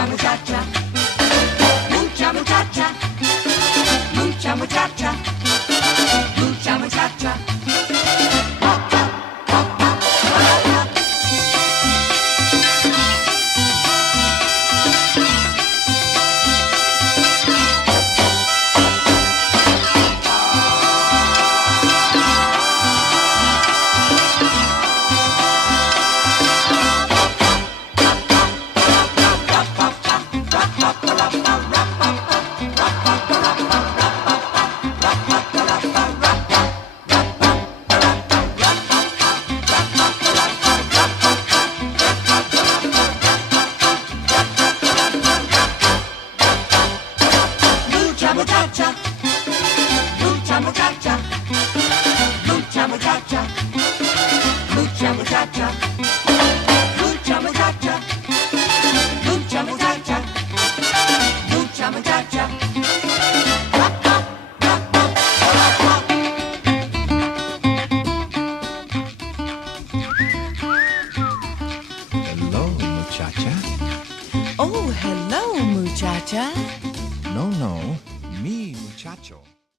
mucha muchacha, mucha muchacha, mucha muchacha, mucha muchacha. Mucha muchacha, mucha muchacha, mucha muchacha, mucha muchacha, mucha muchacha, mucha muchacha, mucha muchacha. Hello, muchacha. Oh, hello, muchacha. No, no, me, muchacho.